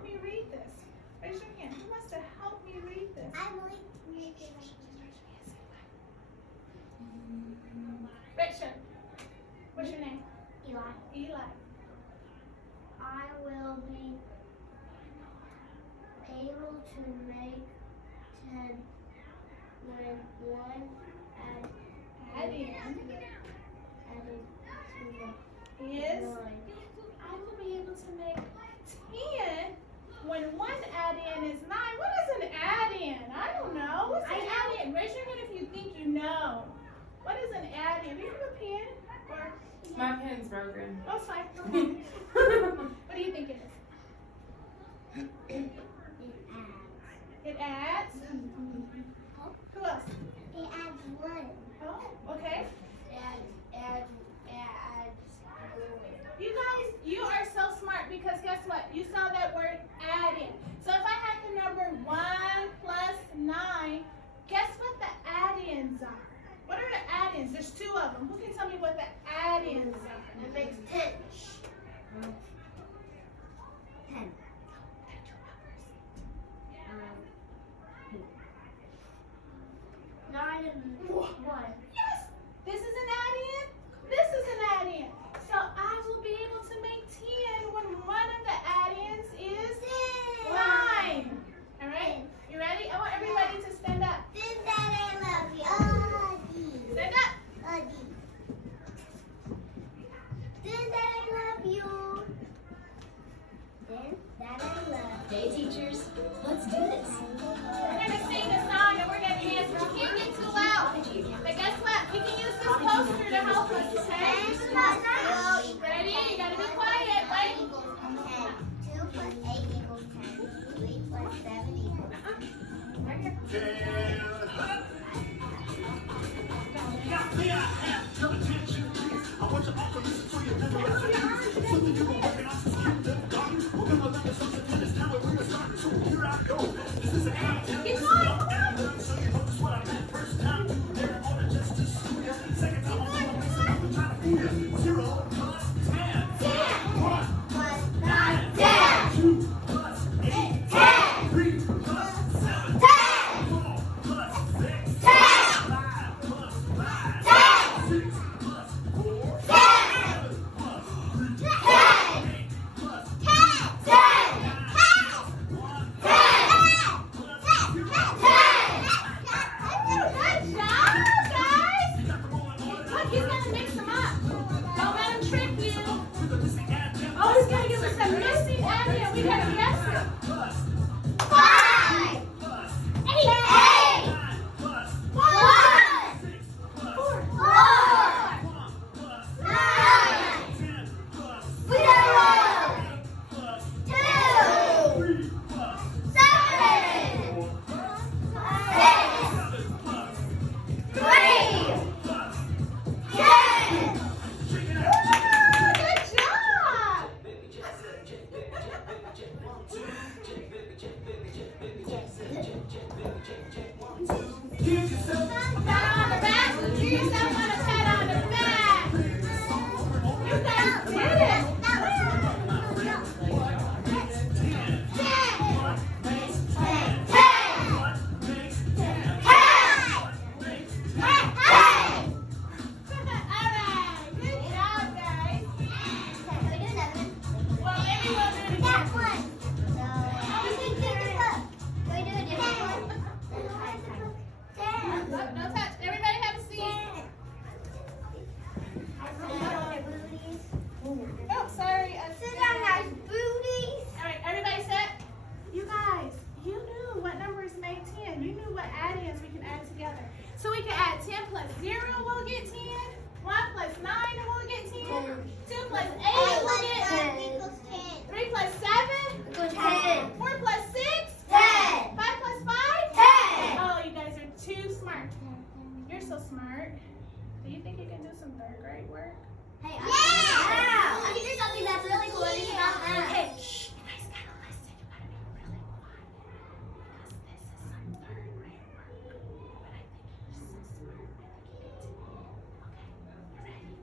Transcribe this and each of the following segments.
help me read this? Raise your hand. Who wants to help me read this? I'm going to make it. Rachel, what's your name? Eli. Eli. I will be able to make 10 when one Adding added to the is, nine. I will be able to make 10 when one add-in is 9. What is an add-in? I don't know. What's an add-in? Raise your hand if you think you know. What is an add-in? Do you have a pen? Or My pen's broken. oh, it's fine. What do you think it is? It adds. Who else? It adds 1. Oh, okay. Adds. You guys, you are so smart because guess what? You saw that word adding. So if I had the number 1 plus 9, guess what the add-ins are? What are the add-ins? There's 2 of them. Who can tell me what the add-ins are? It makes 10. 10. 9 and 1. Yes! This is an add-in. This is an add-in. So I will be able to make 10 when one of the add-ins is 9. All right? You ready? I want everybody to stand up. That I love you. Stand up. That I love you. That I love. Hey teachers, let's do this. We're going to sing a song and we're going to dance. But you can't get too loud. But guess what? We can use this poster to help us, okay? Ready? You got to be quiet. Wait. 2 plus 8 equals 10. 3 plus 7 equals Right here. Keep going. Good job, guys. Look, he's going to mix them up. Don't let him trick you. Oh, he's going to give us a missing add-in. We got to guess it. 5, 8, 1, 4, 9, 0, 2, 7, 6, 3, 10. Good job. Pat on the back. Give yourself a pat on the back. You guys did it. 10. You knew what add-ins we can add together. So we can add 10 plus 0 will get 10. 1 plus 9 will get 10. 2 plus 8 will get 10. 3 plus 7? 10. 4 plus 6? 10. 5 plus 5? 10. Oh, you guys are too smart. You're so smart. Do you think you can do some 3rd grade work? Hey, I can do something that's really cool. I need not that. Okay, shh. You guys gotta listen. You gotta be really quiet. Because this is some 3rd grade work. But I think you're so smart. I think you can do it. Okay, you ready?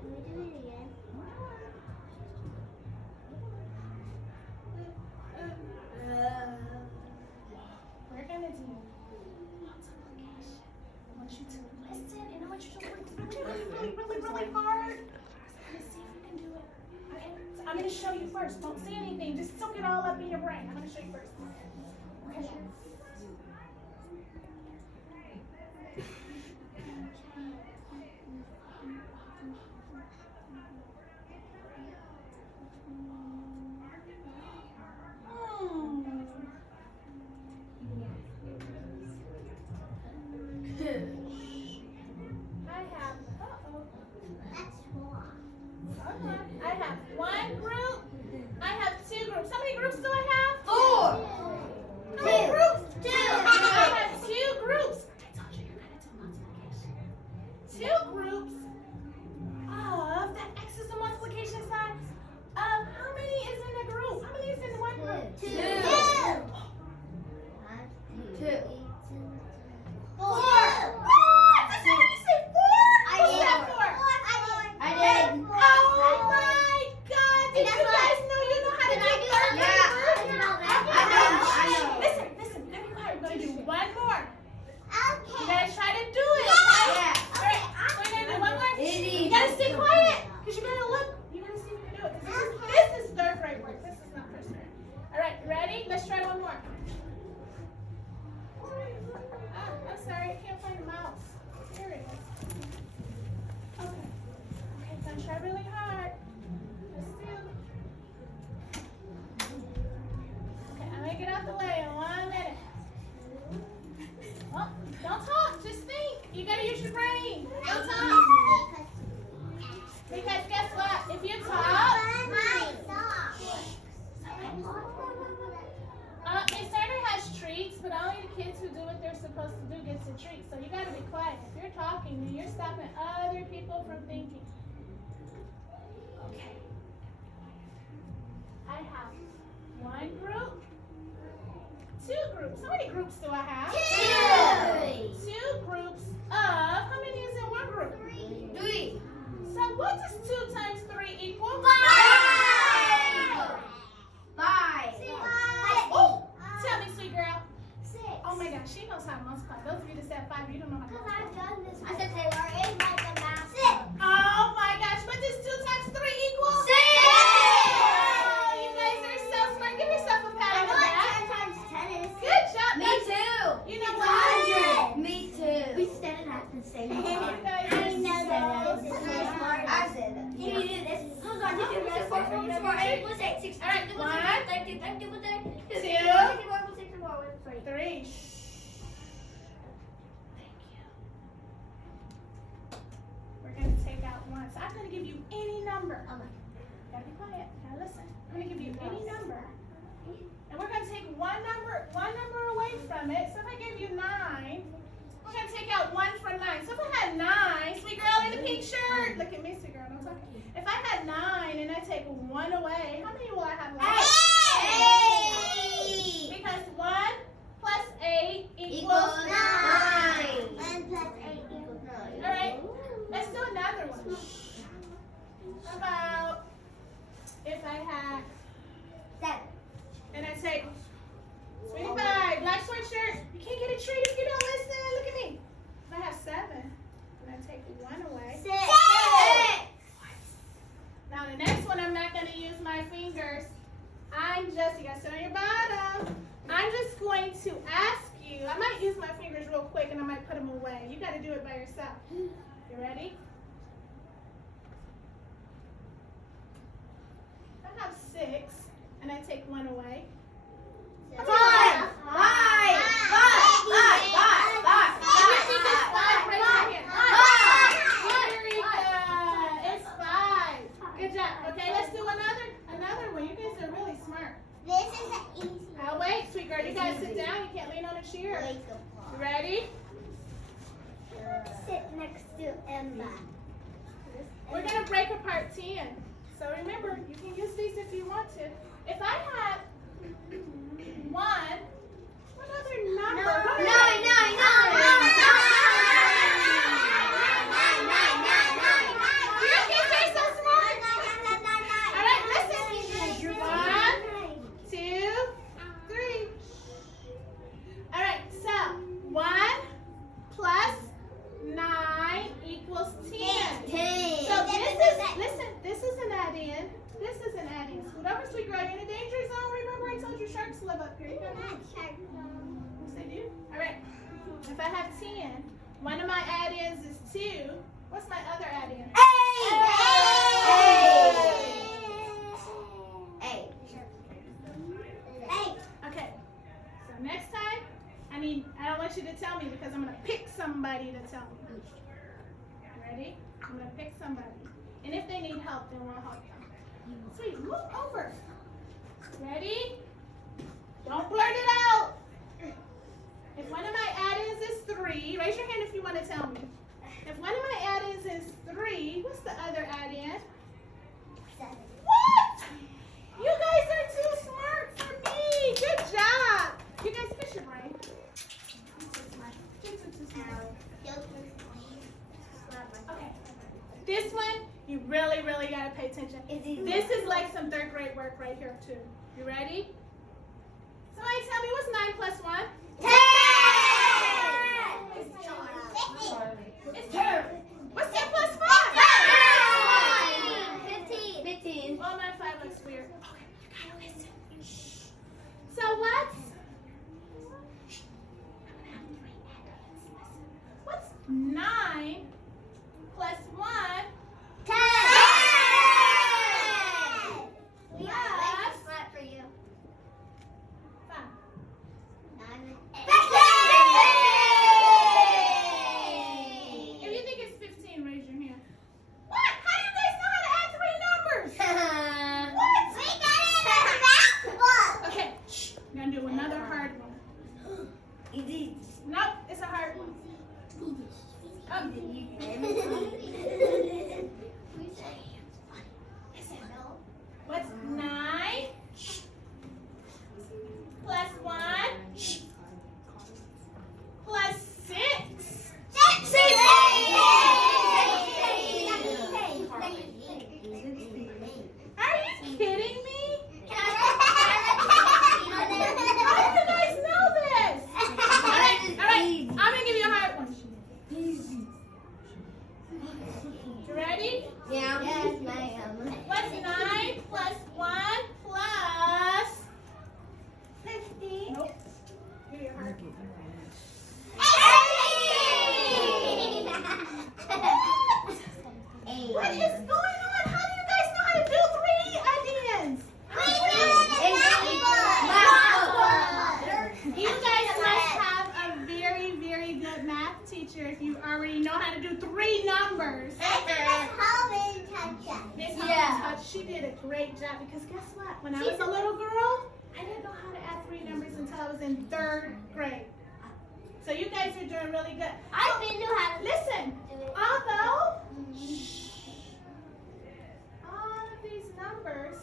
Can we do it again? use your brain. Don't talk. Because guess what? If you talk, Miss Turner has treats, but only the kids who do what they're supposed to do gets a treat. So you got to be quiet. If you're talking, then you're stopping other people from thinking. Okay. I have one group, two groups. How many groups do I have? Two groups of, how many is in one group? Three. So what does 2 times 3 equal? 5. Oh, tell me, sweet girl. 6. Oh my gosh, she knows how to multiply. Those of you that said 5, you don't know how to multiply. I said Taylor is like a math. 6. Oh my gosh, what does 2 times 3 equal? 6. Oh, you guys are so smart. Give yourself a pat I on the know what back. 10 times 10 is. Good job. Me too. You know what? 100. Me too. We said it at the same time. You guys I are know so that. smart. I said it. You do this. Hold on. You do this. 4 plus 8 plus 8. 6. All right, 1, 2, 3. Thank you. We're going to take out 1. So I'm going to give you any number. Gotta be quiet. Now listen. I'm going to give you any number. And we're going to take one number away from it. So if I gave you 9, we're going to take out 1 from 9. So if I had 9, sweet girl in the pink shirt. Look at me, sweet girl. Don't talk. If I had 9 and I take 1 away, how many will I have left? 8. Because 1 plus 8 equals 9. 1 plus 8 equals 9. All right. Let's do another one. How about if I had 7. and I take 25, black sweatshirt. You can't get a treat if you don't listen. Look at me. If I have 7 and I take 1 away. 6. Now the next one, I'm not going to use my fingers. You guys sit on your bottom. I'm just going to ask you, I might use my fingers real quick and I might put them away. You got to do it by yourself. You ready? If I have 6 and I take 1 away. 5. 5. It's 5. Good job. Okay, let's do another one. You guys are really smart. This is an easy Now wait, sweet girl, you gotta sit down. You can't lean on a chair. You ready? Sit next to Emma. We're gonna break apart 10. So remember, you can use these if you want to. If I had 1, what other number? You kids are so smart. All right, listen. 1, 2, 3. All right, so 1 plus 9 equals 10. So this is an add-in. This is an add-in. Scoot over, sweet girl. You're in a danger zone. Remember I told you sharks live up here. You got it? Yes, they do. All right. If I have 10, one of my add-ins is 2. What's my other add-in? 8. Okay. So next time, I don't want you to tell me because I'm going to pick somebody to tell me. Ready? I'm going to pick somebody. And if they need help, then we'll help them. Sweet, move over. Ready? Don't blurt it out. If one of my add-ins is 3, raise your hand if you want to tell me. If one of my add-ins is 3, what's the other add-in? 7. What? You guys are too smart for me. Good job. You guys fish your brain. Too smart. Okay. This one, you really, really got to pay attention. This is like some 3rd grade work right here, too. You ready? Somebody tell me what's 9 plus 1? 10. It's 2. What's 10 plus 5? 15. Oh, my 5 looks weird. Okay, you gotta listen. Shh. So what's 9 plus 1? 10. Yes. Flat for you. 5. 9. What's 9 plus 1 plus 6? 16! Are you kidding me? How do you guys know this? All right. I'm gonna give you a hard one. You ready? Yeah. Yes, ma'am. What's 9 plus 1 plus 15? Nope. Give me a hard one. What is going on? How do you guys know how to do 3 additions? You guys must have a very, very good math teacher if you already know how to do 3 numbers. Miss Touch, she did a great job because guess what? When I was a little girl, I didn't know how to add 3 numbers until I was in 3rd grade. So you guys are doing really good. Listen, although all of these numbers,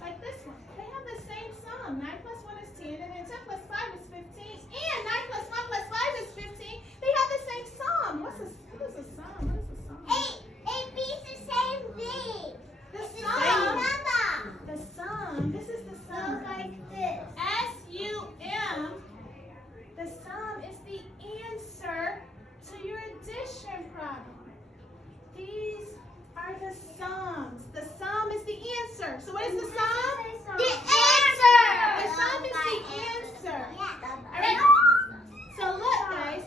like this one, they have the same sum. 9 plus 1 is 10, and then 10 plus 5 is 15, and 9 plus 1 plus 5 is 15. They have the same sum. What is a sum? What is a sum? The sum. This is the sum. S-U-M. The sum is the answer to your addition problem. These are the sums. The sum is the answer. So what is the sum? The answer. The sum is the answer. All right. So look, guys.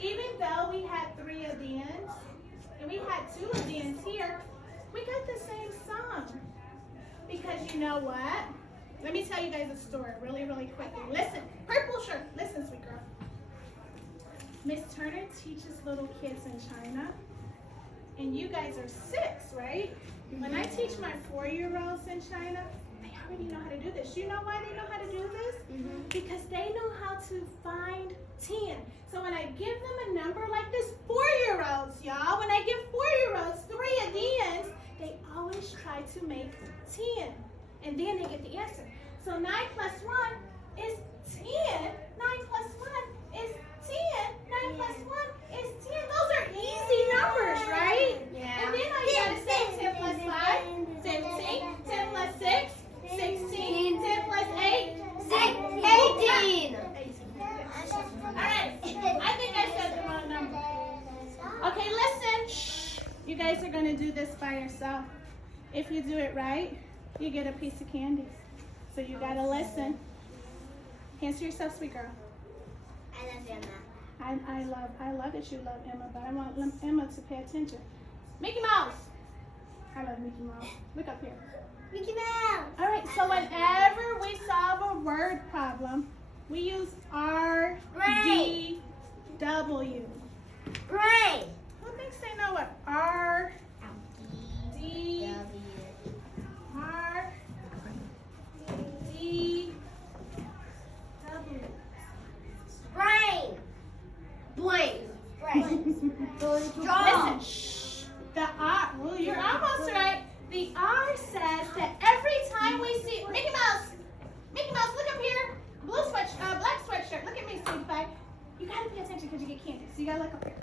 Even though we had 3 additions and we had 2 additions here, we got the same sum. Because you know what? Let me tell you guys a story really, really quickly. Listen, purple shirt. Listen, sweet girl. Miss Turner teaches little kids in China. And you guys are 6, right? When I teach my 4-year-olds in China, they already know how to do this. You know why they know how to do this? Because they know how to find 10. So when I give them a number like this, 4-year-olds, y'all, when I give 4-year-olds 3 additions, they always try to make 10. And then they get the answer. So 9 plus 1 is 10. 9 plus 1 is 10. 9 plus 1 is 10. Those are easy numbers, right? Yeah. And then all you gotta say 10 plus 5, 15. 10 plus 6, 16. 10 plus 8, 18. All right. I think I said the wrong number. Okay, listen. Shh. You guys are gonna do this by yourself. If you do it right, you get a piece of candy. So you gotta listen. Hands to yourself, sweet girl. I love your mom. I love that you love Emma, but I want Emma to pay attention. Mickey Mouse. I love Mickey Mouse. Look up here. Mickey Mouse. All right, so whenever we solve a word problem, we use R, D, W. Brain. Who thinks they know what R, D, R, D, W? Brain. Brain. Listen, shh. The R, well, you're almost right. The R says that every time we see Mickey Mouse, look up here. Black sweatshirt. Look at me, Sweet Pie. You gotta pay attention because you get candy. So you gotta look up here.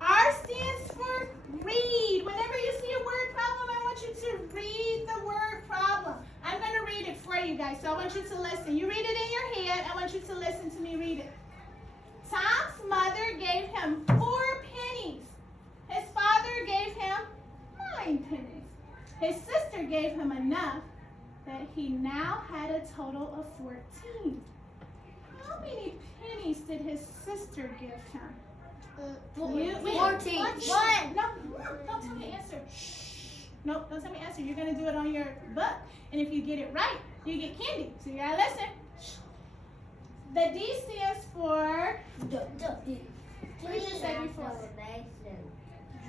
R stands for read. Whenever you see a word problem, I want you to read the word problem. I'm gonna read it for you guys. So I want you to listen. You read it in your head. I want you to listen to me read it. Tom's mother gave him 4 pennies. His father gave him 9 pennies. His sister gave him enough that he now had a total of 14. How many pennies did his sister give him? 14. One. No, don't tell me the answer. Shh. Nope, don't tell me the answer. You're going to do it on your book. And if you get it right, you get candy. So you got to listen. The D stands for... What did you say before?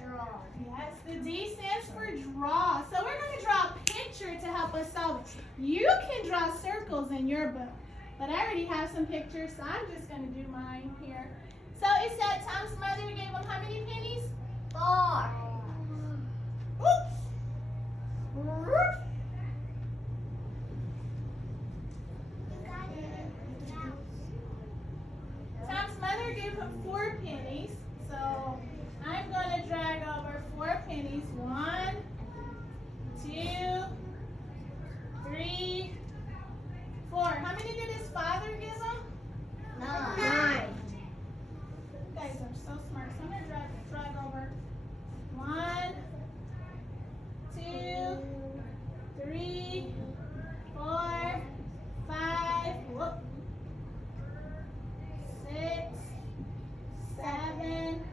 Draw. Yes, the D stands for draw. So we're going to draw a picture to help us solve it. You can draw circles in your book, but I already have some pictures, so I'm just going to do mine here. So it said Tom's mother gave him how many pennies? 4. Oops. Tom's mother gave him 4 pennies. So I'm going to drag over 4 pennies. 1, 2, 3, 4. How many did his father give him? 9. You guys are so smart. So I'm going to drag over 1, 2, 3, 4, 5, whoop, 6, 7,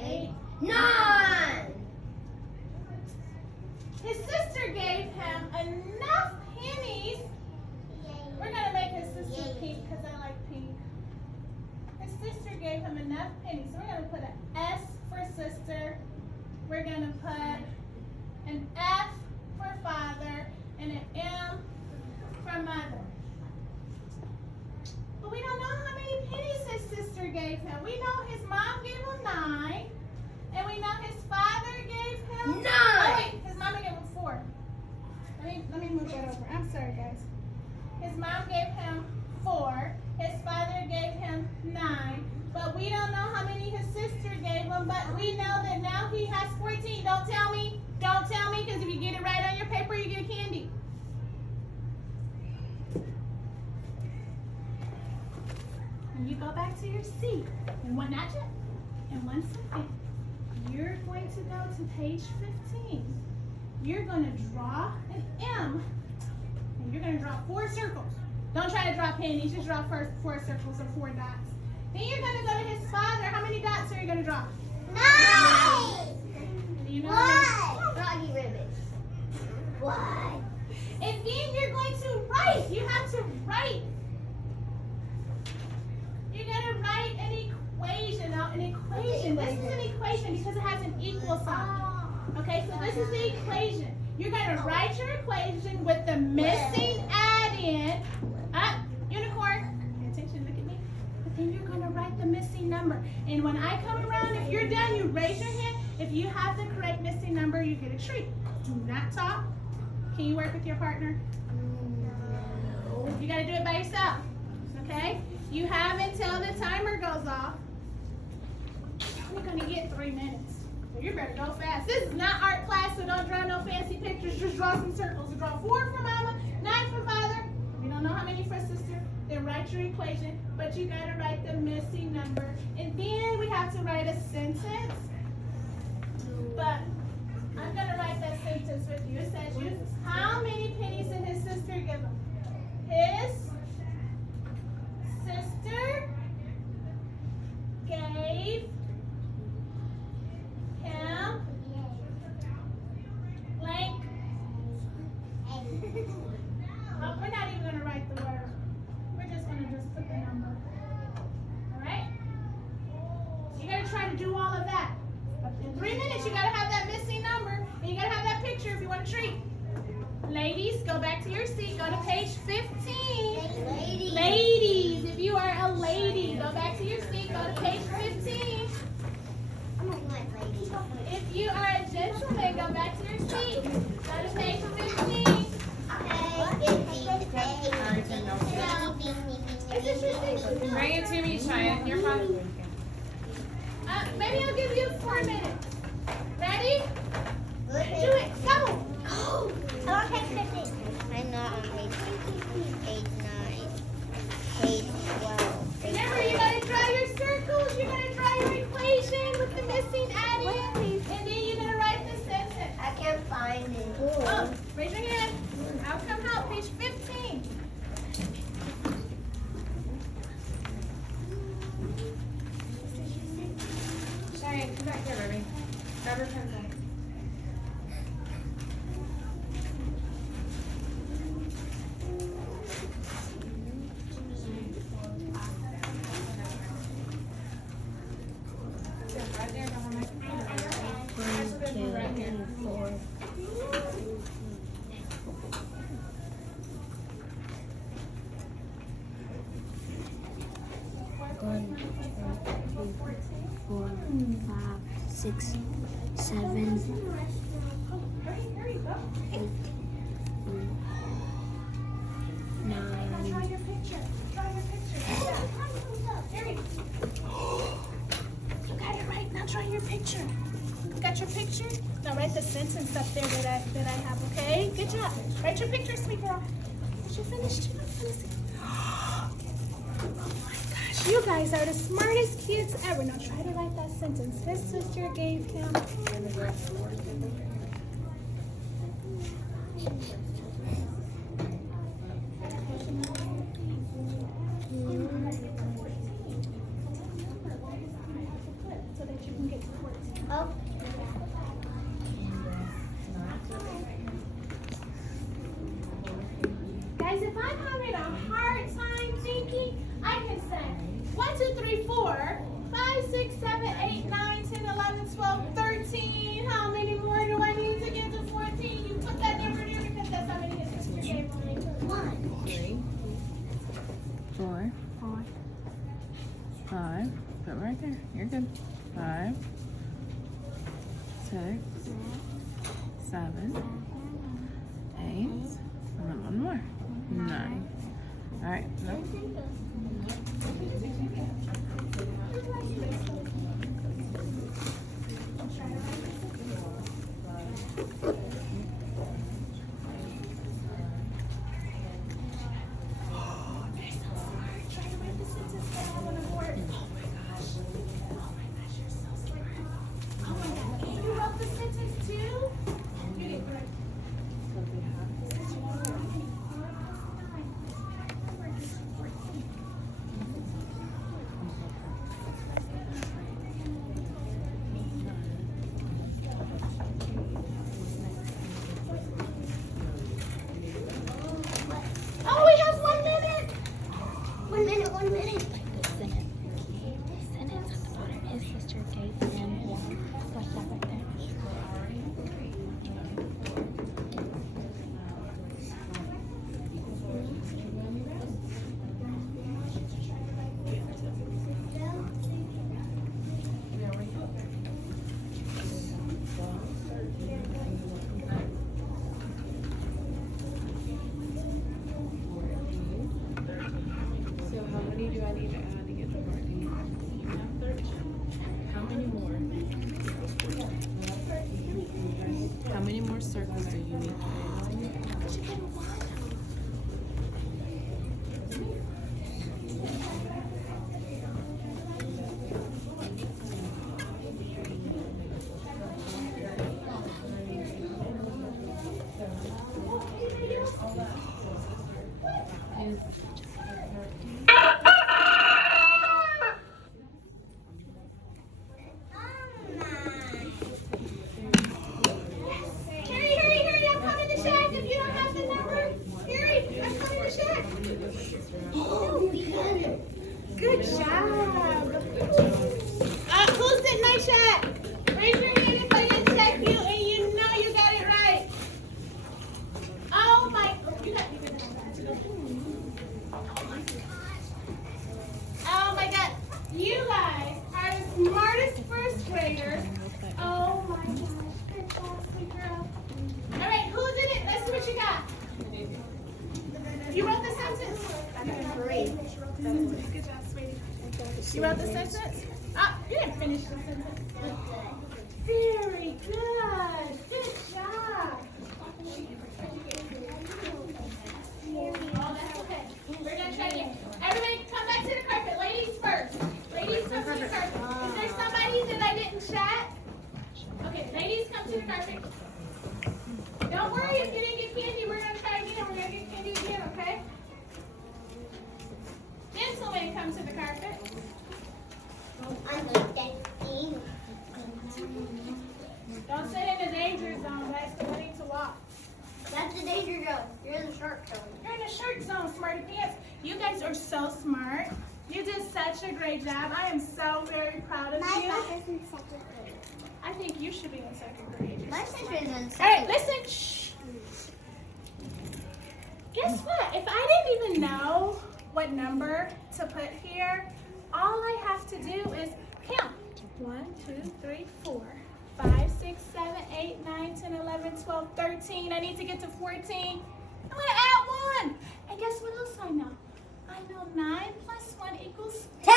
8, 9. His sister gave him enough pennies. We're going to make his sister pink because I like pink. His sister gave him enough pennies. So we're going to put an S for sister. We're going to put an F for father and an M for mother. But we don't know how many pennies his sister gave him. We know his mom gave him 9. And we know his father gave him 9. Oh wait, his mama gave him 4. Let me move that over. I'm sorry, guys. His mom gave him 4. His father gave him 9. But we don't know how many his sister gave him. But we know that now he has 14. Don't tell me. Don't tell me, because if you get it right on your paper, you get a candy. And you go back to your seat. And one, not yet. And 1 second. You're going to go to page 15. You're going to draw an M, and you're going to draw 4 circles. Don't try to draw pennies, just draw first 4 circles or 4 dots. Then you're going to go to his father. How many dots are you going to draw? 9. Do you know? What? Doggy ribbon. What? And then you're going to write. You have to write. You're going to write an equation. Now, an equation. This is an equation because it has an equal sign. Okay, so this is the equation. You're going to write your equation with the missing add-in. Up, unicorn. Pay attention, look at me. But then you're going to write the missing number. And when I come around, if you're done, you raise your hand. If you have the correct missing number, you get a treat. Do not talk. Can you work with your partner? You got to do it by yourself. Okay? You have until the timer goes off. You're going to get 3 minutes. So you better go fast. This is not art class, so don't draw no fancy pictures. Just draw some circles. So draw 4 for mama, 9 for father. We don't know how many for sister. Then write your equation, but you got to write the missing number. And then we have to write a sentence. But I'm going to write that sentence with you. It says, how many pennies did his sister give him? His sister gave him blank. Oh, we're not even going to write the word. We're just going to put the number. All right? You got to try to do all of that. In 3 minutes, you got to have that missing number, and you got to have that picture if you want a treat. Ladies, go back to your seat. Go to page 15. Ladies, if you are a lady, go back to your seat. Go to page 15. If you are a gentleman, go back to your seat. Go to page 15. Is this your seat? Bring it to me, Cheyenne. You're fine. Maybe I'll give you 4 minutes. Ready? Do it. Go. Go. I'm on page 15. I'm not on page 8, 9, page 12. Remember, you gotta draw your circles. You gotta draw your equation with the missing add-in, and then you're gonna write the sentence. I can't find it. Oh, raise your hand. I'll come help. Page 15. Cheyenne, come back here, baby. Grab your pencil. Right there, behind my computer. Actually, right here. 1, 2, 3, 4, 5, 6, 7, 8, 9. Draw your picture. Draw your picture. Harry. You got it right. Now draw your picture. Got your picture? Now write the sentence up there that I have, okay? Good job. Write your picture, sweet girl. Did you finish too? Let me see. Oh my gosh, you guys are the smartest kids ever. Now try to write that sentence. His sister gave him. So that you can get to 14. Oh. Guys, if I'm having a hard time thinking, I can say 1, 2, 3, 4, 5, 6, 7, 8, 9, 10, 11, 12, 13. How many more do I need to get to 14? You put that number there because that's how many his sister gave me. 1. 3, 4, 5. Put it right there. You're good. 5, 6, 7, 8, and then one more. 9. All right. Nope. Try to write the sentence down on the board. Oh my gosh. Oh my gosh, you're so smart. Oh my god. And you wrote the sentence too? You did great. Oh, we have 1 minute. 1 minute, 1 minute. The sentence at the bottom, his sister gave him 1. What's that right there? So how many do I need to add to get to 14? How many more? How many more circles do you need to add? Hurry, I'm coming to check if you don't have the number. Hurry, I'm coming to check. Oh, we got it. Good job. Who's didn't I check? Raise your hand if I didn't check you and you know you got it right. Oh my, you got me. Oh my God, you guys are the smartest first graders. Oh my gosh, good job, sweet girl. All right, who's in it? Let's see what you got. You wrote the sentence? Great. Good job, sweetie. You wrote the sentence? Ah, you didn't finish the sentence. Very good. Good job. Oh, that's okay. We're gonna try again. Everybody come back to the carpet. Ladies first. Ladies come to the carpet. Is there somebody that I didn't chat? Okay, ladies come to the carpet. Don't worry if you didn't get candy. We're gonna try again. We're gonna get candy again, okay? Gentlemen come to the carpet. I like that thing. Don't sit in the danger zone. That's the way to walk. That's the danger zone. You're in the shark zone. You're in the shirt zone, smarty pants. You guys are so smart. You did such a great job. I am so very proud of you. sister's in second grade. I think you should be in second grade. My sister's in All right, second grade. listen. Shh. Guess what? If I didn't even know what number to put here, all to do is count. 1, 2, 3, 4, 5, 6, 7, 8, 9, 10, 11, 12, 13. I need to get to 14. I'm going to add 1. And guess what else I know? I know 9 plus 1 equals 10.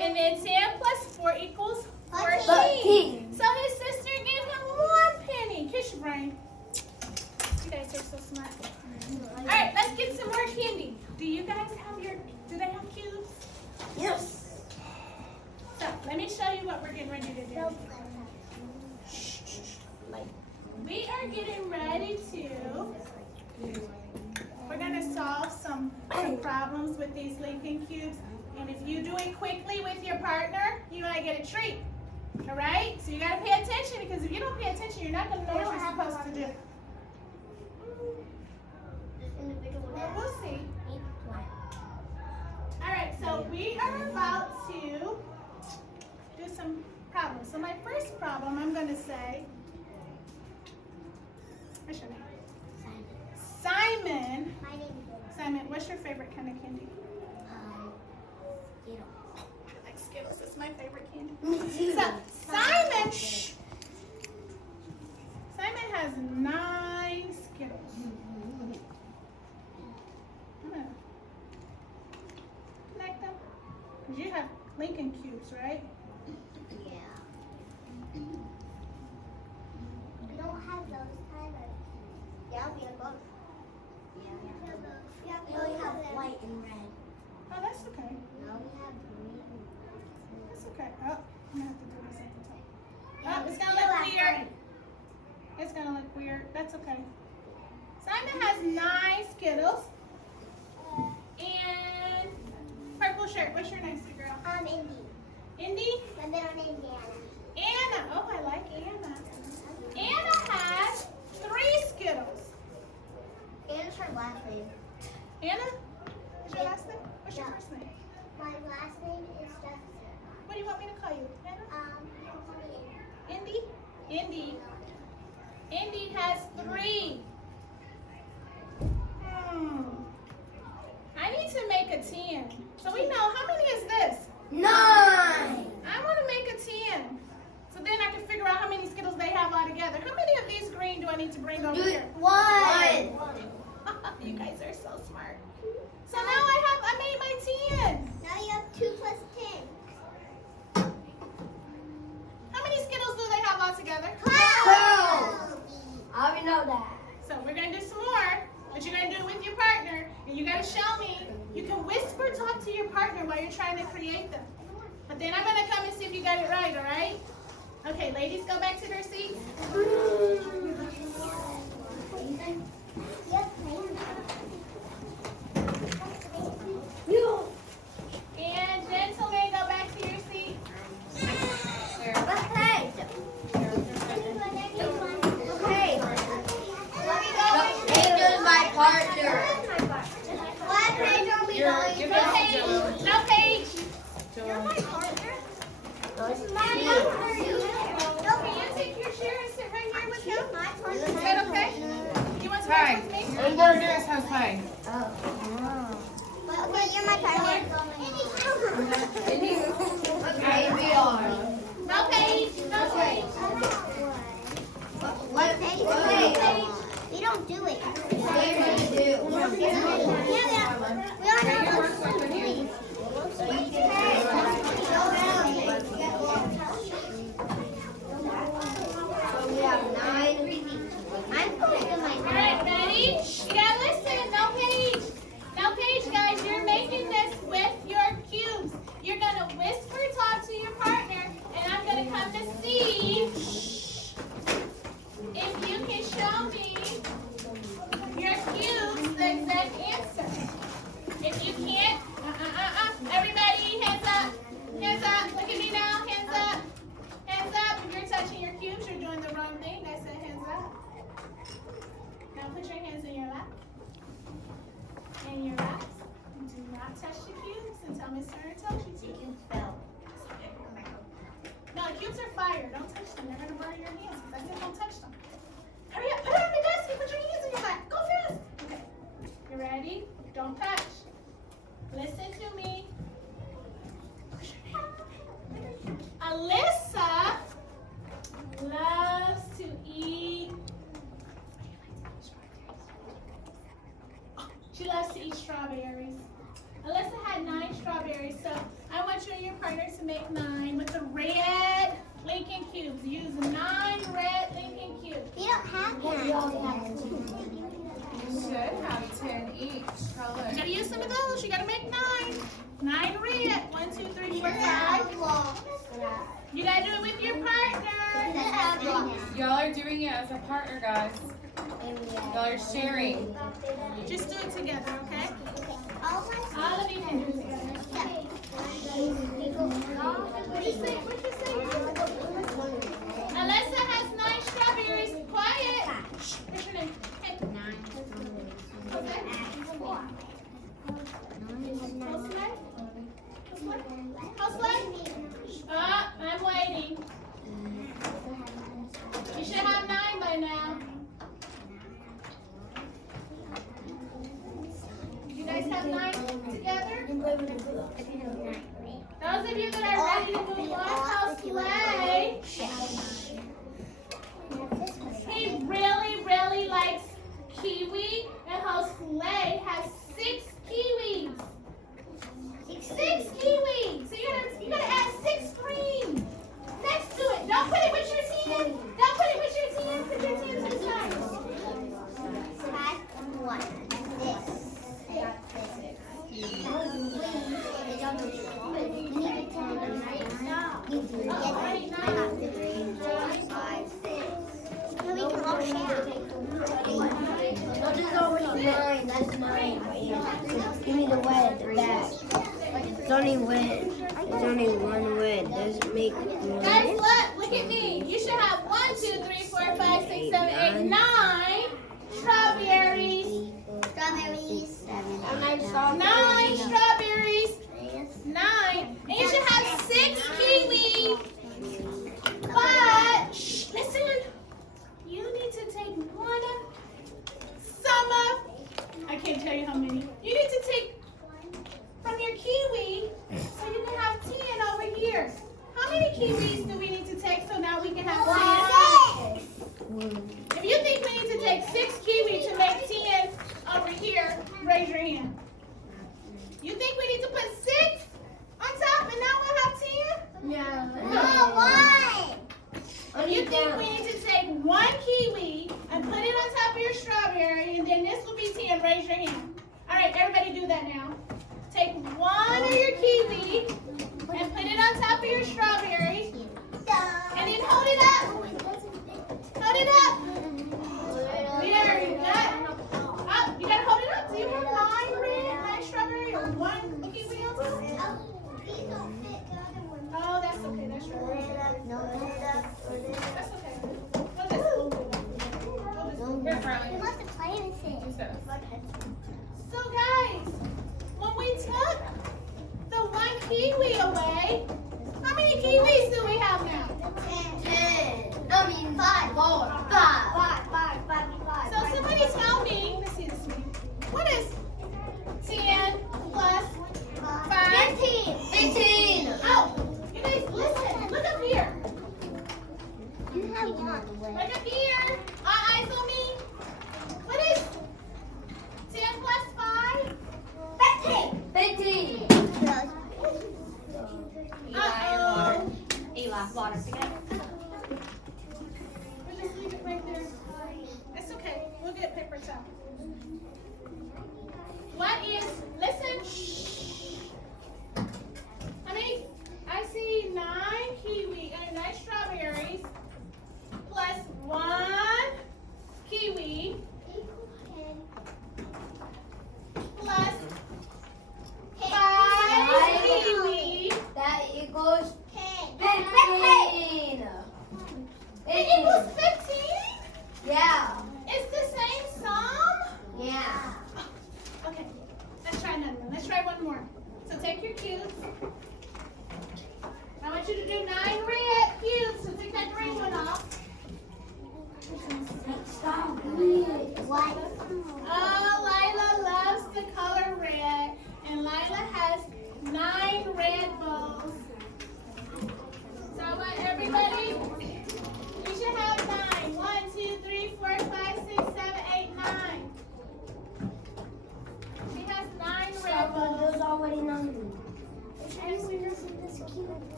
And then 10 plus 4 equals 14. So his sister gave him 1 penny. Kiss your brain. You guys are so smart. All right, let's get some more candy. Do you guys have do they have cubes? Yes. So let me show you what we're getting ready to do. We are getting ready to, we're going to solve some problems with these Lincoln cubes. And if you do it quickly with your partner, you might get a treat. All right? So you got to pay attention, because if you don't pay attention, you're not going to know what you're supposed to do. Well, we'll see. All right, so we are about to do some problems. So my first problem, I'm going to say, what's your name? Simon. My name is Simon, what's your favorite kind of candy? Skittles. I like Skittles. It's my favorite candy. So Simon, Simon has 9 Skittles. I'm gonna connect them. Because you have Lincoln cubes, right? Yeah. We don't have those, Tyler. Yeah, we have both. Yeah, we have both. We only have white and red. Oh, that's okay. No, we have green. That's okay. Oh, I'm gonna have to do this at the top. Oh, it's gonna look weird. It's gonna look weird. That's okay. Simon has 9 Skittles. And purple shirt. What's your name, sweet girl? Indy. Indy? My middle name's Anna. Anna. Oh, I like Anna. Anna has 3 Skittles. Anna's her last name. Anna? What's your last name? What's your Yeah. first name? My last name is Jessica. What do you want me to call you? Anna? You can call me Andy. Indy? Indy. Indy has 3. I need to make a 10. So we know, how many is this? 9. I want to make a 10. So then I can figure out how many Skittles they have all together. How many of these green do I need to bring over here? 1. You guys are so smart. So now I made my 10. Now you have 2 plus 10. How many Skittles do they have all together? 12. I already know that. So we're going to do some more, but you're going to do it with your partner, and you got to show me. You can whisper talk to your partner while you're trying to create them. But then I'm going to come and see if you got it right, all right? Okay, ladies, go back to their seats. And gentlemen, go back to your seats. What page? Okay. Angel's my partner. What page are we going to? No page. No page. You're my partner. Can you take your chair and sit right here with him? Is that okay? You want to Hi. work with me? I'm going to do this house pie. Okay, you're my partner. Okay, we are. No page. No page. What page? We don't do it. Yeah, we do. We don't have a So we have 9. I'm putting in my All right, ready? You gotta listen. No page. No page, guys. You're making this with your cubes. You're gonna whisper talk to your partner, and I'm gonna come to see if you can show me your cubes the exact answer. If you can't, everybody, hands up. Hands up. Look at me now. Hands up. Hands up. If you're touching your cubes, you're doing the wrong thing. I said hands up. Now put your hands in your lap. In your laps. Do not touch the cubes until Miss Turner tells you to. No, the cubes are fire. Don't touch them. They're going to burn your hands. I said don't touch them. Hurry up. Put it on the desk and put your hands in your lap. Go fast. Okay. You ready? Don't touch. Listen to me. Push your Alyssa loves to eat. She loves to eat strawberries. Alyssa had 9 strawberries, so I want you and your partner to make 9 with the red Lincoln cubes. Use 9 red Lincoln cubes. We don't have that. You should have 10 each color. You gotta use some of those. You gotta make 9. 9 red. 1, 2, 3, 4, 5. You gotta do it with your partner. Y'all are doing it as a partner, guys. Y'all are sharing. Just do it together, okay? All All of you can do it together. What'd you say? Alyssa has 9 strawberries. Quiet. Shh. What's your name? Hey. Okay. I'm waiting. You should have 9 by now. You guys have 9 together? Those of you that are ready to move on, how's Slay? He really likes kiwi, and how Slay has 6 kiwis. 6 kiwis. So you gotta add 6 cream next to it. Don't put it with your team. Don't put it with your team. Put your team to the side. Give me the wet, the back. It's only wet. There's only one wet. Doesn't make Guys, look at me. You should have 1, 2, 3, 4, 5, 6, 7, 8, 9 strawberries. 9 strawberries. 9. And you should have 6 kiwis. But, shh, listen. You need to take I can't tell you how many. You need to take from your kiwi so you can have 10 over here. How many kiwis do we need to take so now we can have 10? If you think we need to take 6 kiwi to make 10 over here, raise your hand. You think we need to put 6 on top and now we'll have 10? No, why? If you think we need to take 1 kiwi and put it on top of your strawberry and then this will be 10, raise your hand. All right, everybody do that now. Take 1 of your kiwi and put it on top of your strawberry and then hold it up. Hold it up. There, you got. Oh, you gotta hold it up. Do you have 9 red, 9 strawberry, or 1 kiwi on top? Oh, that's okay. That's right. That's okay. Here, Carly. You must have played with it. So guys, when we took the 1 kiwi away, how many kiwis do we have now? 10. I mean 5. 5. So somebody tell me, let's see this one. What is 10 plus 5? 15. Oh, you guys listen, look up here. You have 1. Look up here. Eyes on me. What is 10 plus 5? 15. Uh-oh. Eli, water together. We'll just leave it right there. It's okay. We'll get paper towel. What is, listen, shh. I mean, I see 9 kiwi, 9 strawberries plus 1 kiwi plus 5 kiwi. That equals 15. It equals 15? Yeah. It's the same sum? Yeah. Okay, let's try another one. Let's try one more. So take your cubes. I want you to do 9 red cubes. So take that green one off. What? Oh, Lila loves the color red. And Lila has 9 red balls.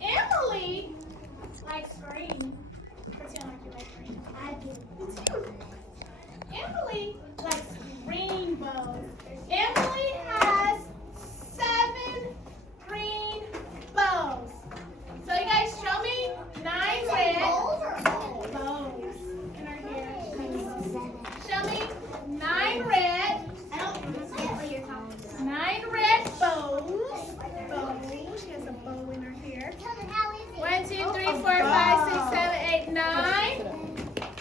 Emily likes green. Pretend like you like green. I do. Me too. Emily likes rainbows. Emily has 7 green bows. So you guys show me 9 red bows in her hair. Show me 9 red. 9 red bows. She has a bow in her hair. 1, 2, 3, 4, 5, 6, 7, 8, 9.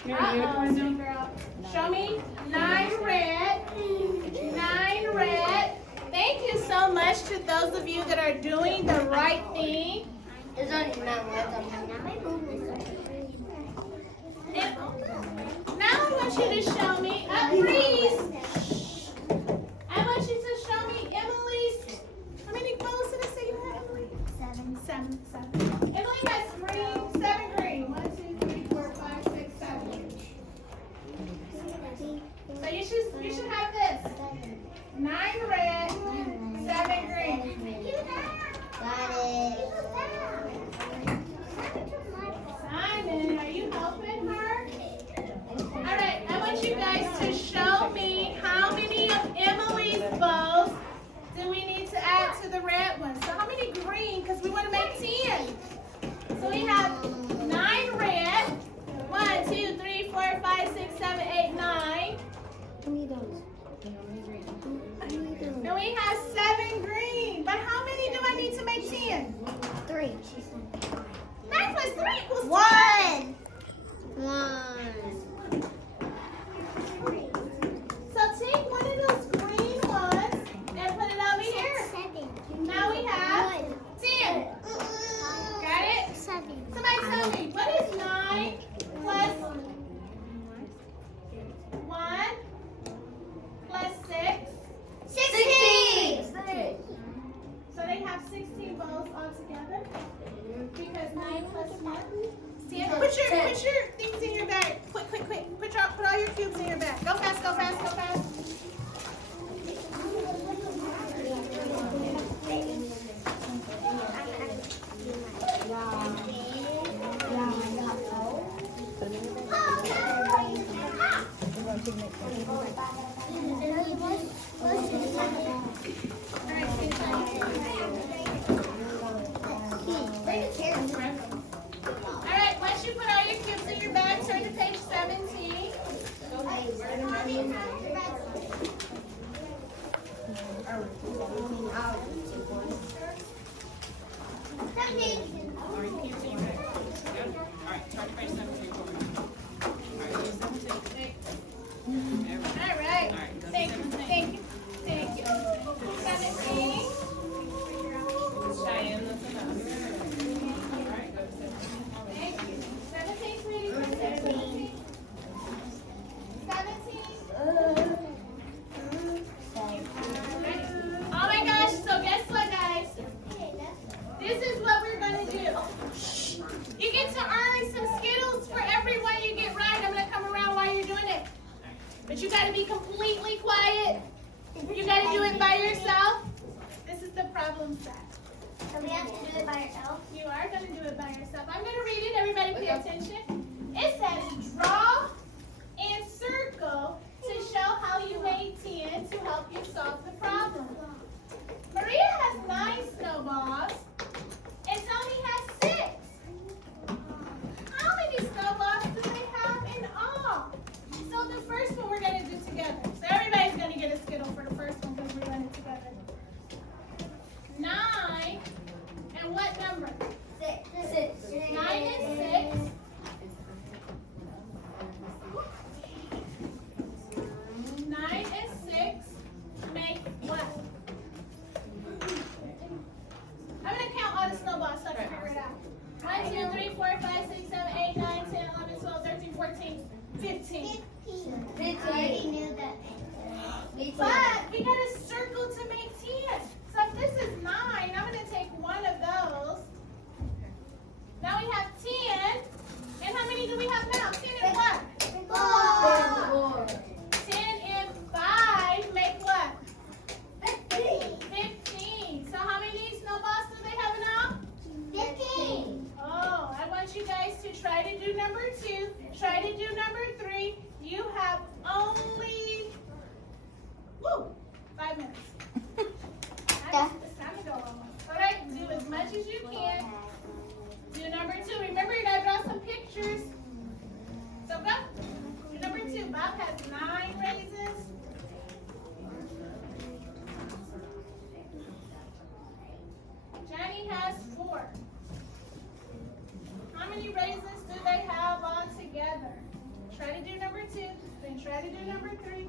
Uh-oh, girl. Show me 9 red. 9 red. Thank you so much to those of you that are doing the right thing. There's only 9 words on Now I want you to show me, freeze. I want you to show me Emily's, how many bows did I say you had, Emily? 7. Emily has green, 7 green. 1, 2, 3, 4, 5, 6, 7. So you should have this. 9 red, 7 green. Got it. Simon, are you helping her? Alright, I want you guys to show me how many of Emily's bows do we need to add to the red one. So how many green? Because we want to make 10. So we have 9 red. 1, 2, 3, 4, 5, 6, 7, 8, 9. And we have 7 green. But how many do I need to make 10? 3. 9 plus 3 equals 1. So take one of those green ones and put it over here. Now we have 10. Got it? 7. Somebody tell me, what is 9 plus 1 plus 6? 16. So they have 16 bows altogether? Because 9 plus 1? Put your things in your bag. Quick. Put all your cubes in your bag. Go fast. Alright, once you put all your cubes in your bag, turn to page 17. Alright. Thank you. 17. Thank you. 17, sweetie. 17. 17. Oh my gosh, so guess what, guys? This is what we're going to do. You get to earn some Skittles for every one you get right. I'm going to come around while you're doing it. But you got to be completely quiet. You got to do it by yourself. This is the problem set. So we have to do it by ourselves? You are going to do it by yourself. I'm going to read it. Everybody pay attention. It says, draw and circle to show how you made 10 to help you solve the problem. Maria has 9 snowballs and Tony has 6. How many snowballs do they have in all? So the first one we're going to do together. So everybody's going to get a Skittle for the first one because we're doing it together. 9 and what number? 6. 9 and 6. Try to do number 2. Try to do number 3. You have only 5 minutes. It's time to go almost. All right, do as much as you can. Do number 2. Remember, you gotta draw some pictures. So go. Do number 2. Bob has 9 raisins. Johnny has 4. How many raisins do they have all together? Try to do number 2, then try to do number 3.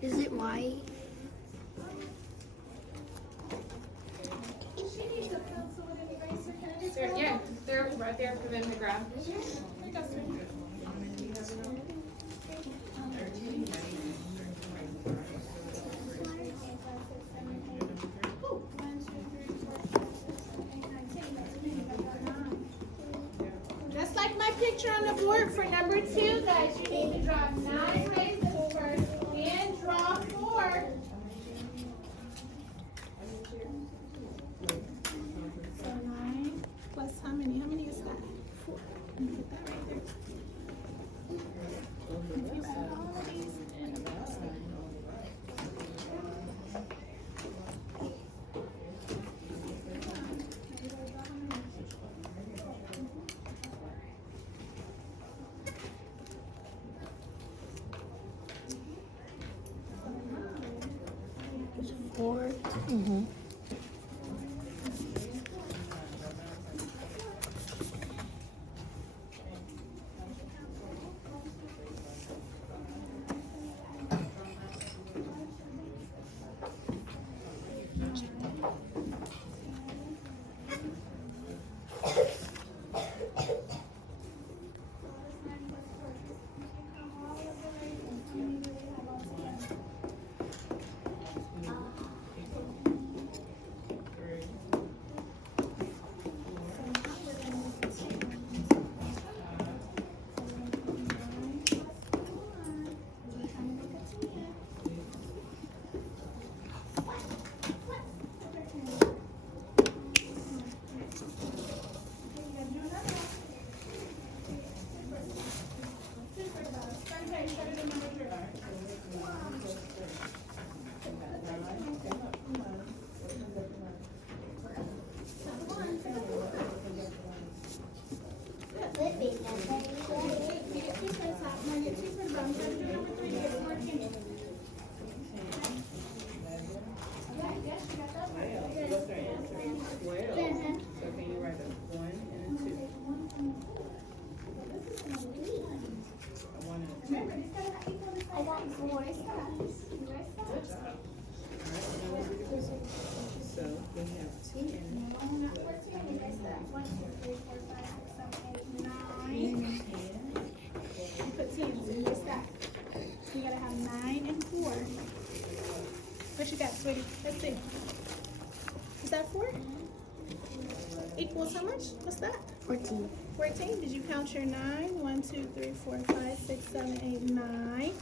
Is it white? Yeah, they're right there for them to grab. Just like my picture on the board for number 2, guys, you need to draw 9 raisins first, then draw 4. So 9 plus how many? How many is that? 4. Let me put that right there. If you add all of these in the basket. Four. Mm-hmm. I got 4 stars. So we have 10. Put 10. So what's that? You gotta have 9 and 4. What you got, sweetie? Let's see. Is that 4? Equals how much? What's that? 14. 14. Did you count your 9? 1, 2, 3, 4, 5, 6, 7, 8, 9,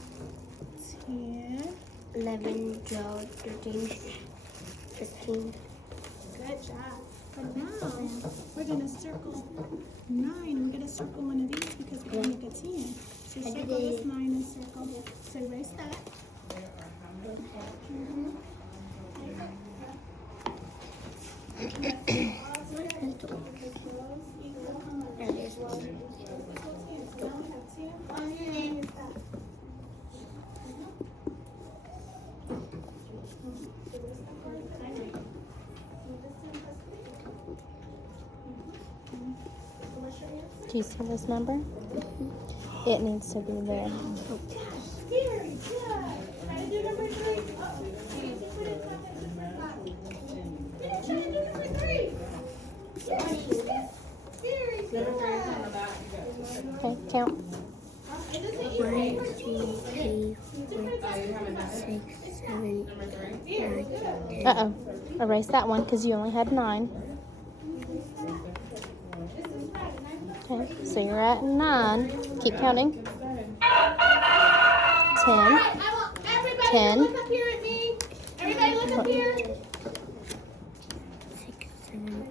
10. 11, 12, 13, 15. Good job. But now we're gonna circle 9. We're gonna circle one of these because we're gonna make a 10. So I circle did this it. 9 and circle. So erase that. And there's one. Do you see this number? It needs to be there. Very good. Try to do number 3. Oh, geez, you put it something different line. Yeah, try to do number 3. Yes. Very good. Uh-oh. Erase that one because you only had 9. Okay, so you're at 9. Keep counting. 10. Alright, I want everybody 10. to look up here at me. Everybody look up here. 6, 7,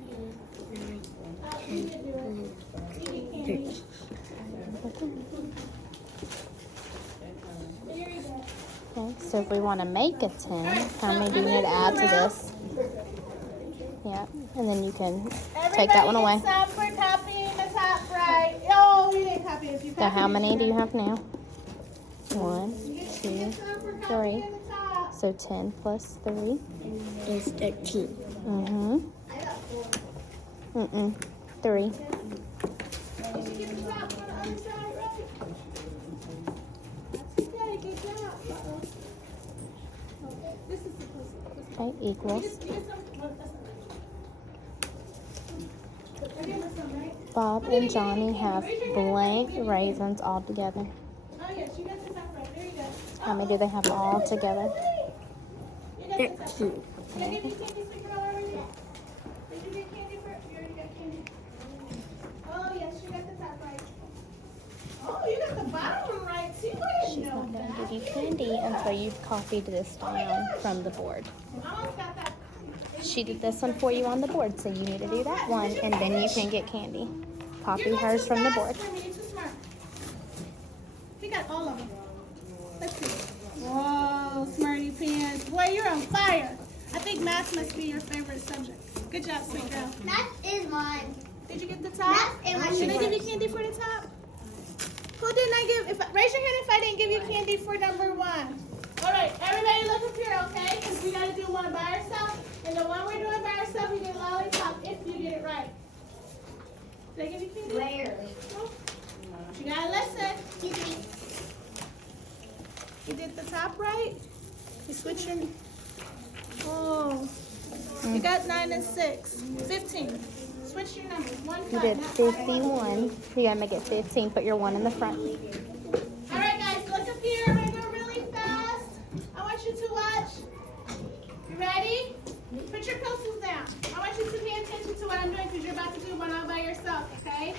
8, 9, 10, 11, 13. Okay, so if we want to make a 10, how many do you need to add to this? Yeah, and then you can take that one away. Everybody for copying the top right. Oh, you didn't copy it. You So how copied many it. do you have now? 1, You 2, get some for 3. copying the top. So 10 plus 3. It's 13. Mm-hmm. 3. Did you get the top on the other side, right? Okay, good job. Uh-oh. Okay, this is supposed to. Okay, equals. You get some. Well, that's not. I gave her some, right? Bob and Johnny have blank raisins all together. Oh, yes, you got the top right. There you go. How many do they have all together? You got the top. 13. Did I give you candy sticker already? Did you get candy for? You already got candy. Oh, yes, you got the top right. Oh, you got the bottom one right too. I She's didn't know not going that. to give you candy until you've copied this down from the board. Almost got that. She did this one for you on the board, so you need to do that one, and then you can get candy. Copy You're going hers too from the fast board. for me. You're too smart. He got all of them. Let's see. Whoa, Smarty Pants. Boy, you're on fire. I think math must be your favorite subject. Good job, sweet girl. Math is mine. Did you get the top? Math and my Did I give you shoes. candy for the top? Who didn't I give? Raise your hand if I didn't give you candy for number 1. All right, everybody look up here, okay? Because we got to do one by ourselves. And the one we're doing by ourselves, you get lollipop if you get it right. Did I give you candy? Where? No? You got to listen. You did the top right? You switch your... Oh. You got 9 and 6. 15. Switch your numbers. 1, 5. You did not 51. You gotta make it 15. Put your 1 in the front. All right, guys, look up here. I'm going to go really fast. I want you to watch. You ready? Put your pencils down. I want you to pay attention to what I'm doing because you're about to do one all by yourself, okay?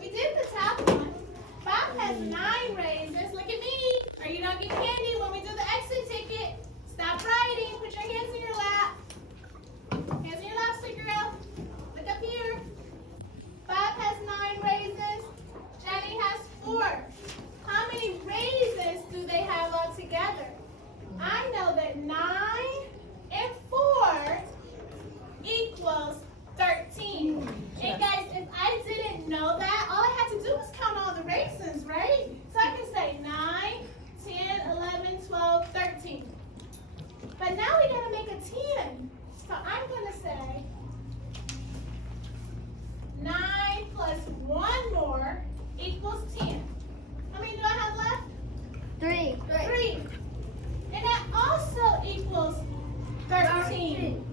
We did the top one. Bob has 9 raisins. Look at me. Or you don't get candy when we do the exit ticket. Stop writing. Put your hands in your lap. Hands in your lap, sweet girl. Look up here. Bob has 9 raisins. Jenny has 4. How many raisins do they have all together? I know that 9 and 4 equals 13. And guys, if I didn't know that, all I had to do was count all the raisins, right? So I can say 9, 10, 11, 12, 13. But now we gotta make a 10. So I'm gonna say 9 plus 1 more equals 10. How many do I have left? 3. 3. And that also equals 13.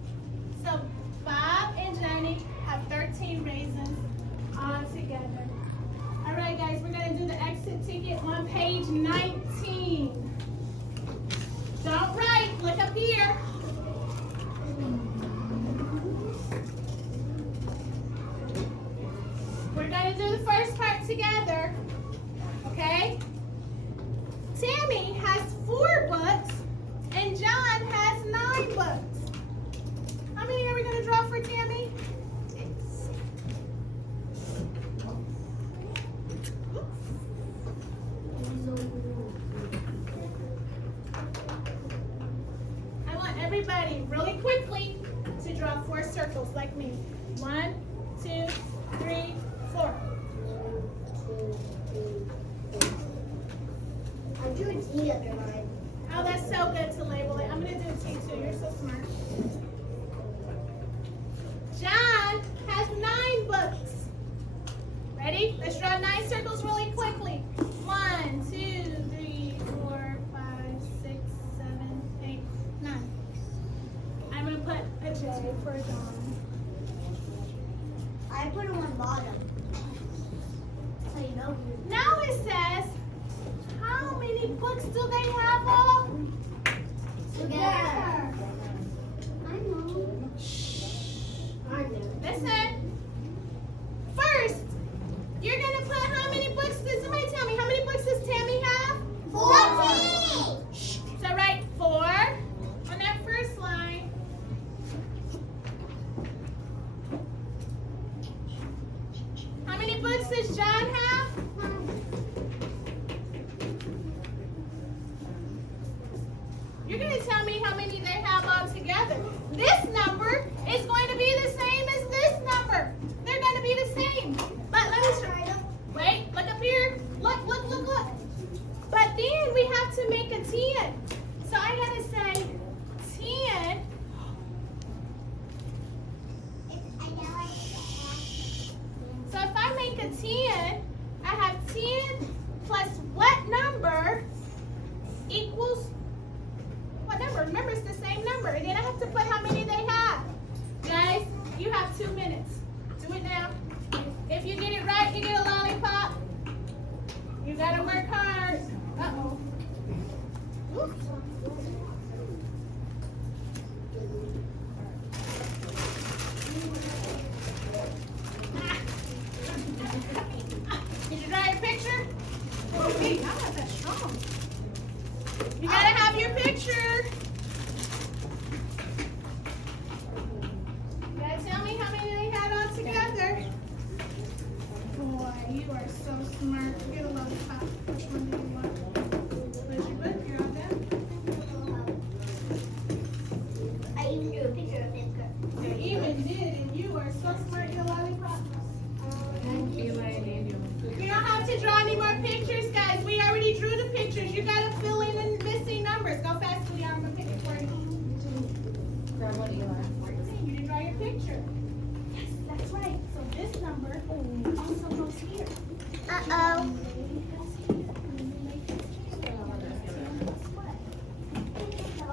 So Bob and Johnny have 13 raisins all together. All right, guys, we're going to do the exit ticket on page 19. Don't write. Look up here. We're going to do the first part together. Okay? Tammy has 4 books and John has 9 books. How many are we going to draw for Tammy? 6. I want everybody really quickly to draw 4 circles like me. 1, 2, 3, 4. I'm doing T under mine. Oh, that's so good to label it. I'm going to do T too. You're so smart. John has 9 books. Ready? Let's draw 9 circles really quickly. 1, 2, 3, 4, 5, 6, 7, 8, 9. I'm going to put a J for John. I put them on bottom. So you know. Now it says, how many books do they have all? Listen. First, you're gonna put how many books does somebody tell me? How many books does Tammy have? 14. So write 4 on that first line. How many books does John have? You're going to tell me how many they have all together. This number is going to be the same as this number. They're going to be the same. But let me try them. Wait, look up here. Look, look, look, look. But then we have to make a 10. So I got to say 10. So if I make a 10, I have 10 plus what number equals what number? Remember, it's the same number. And then I have to put how many they have. Guys, you have 2 minutes. Do it now. If you get it right, you get a lollipop. You gotta work hard. Uh-oh. Oops. Did you draw your picture? Okay, I'm not that strong. You gotta have your picture. You gotta tell me how many they had all together. Boy, you are so smart. Get a lollipop. Which one do you want? Where's your book? You're all done? I even drew a picture of this girl. You even did, and you are so smart. Get a lollipop. We don't have to draw any more pictures, guys. We already drew the pictures. You gotta fill in the missing numbers. Go fast, Leon. I'm gonna pick it for you. You didn't draw your picture. Yes, that's right. So this number also goes here. Uh-oh.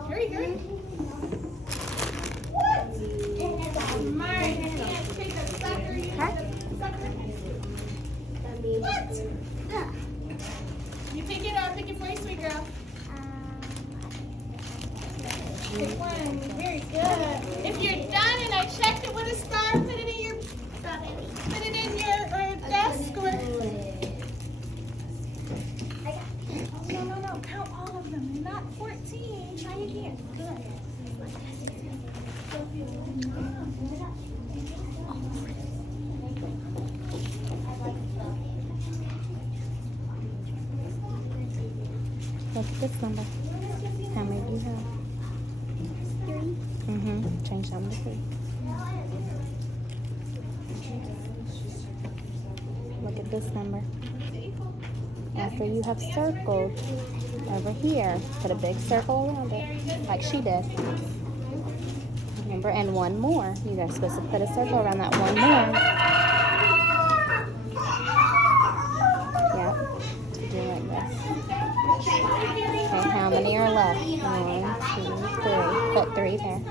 Hurry, hurry. What? Mine, you can't pick a sucker. You need a sucker. What? You pick it or I'll pick it for you, sweet girl. Pick one. Very good. If you're done and I checked it with a star, put it in your desk or. Oh, no. Count all of them. Not 14. Try again. Good. Look at this number. How many do you have? 3. Change that to 3. Look at this number. After you have circled over here, put a big circle around it, like she did. Remember, and one more. You guys are supposed to put a circle around that one more. Yep. Do like this. Okay, how many are left? 1, 2, 3. Put 3 there.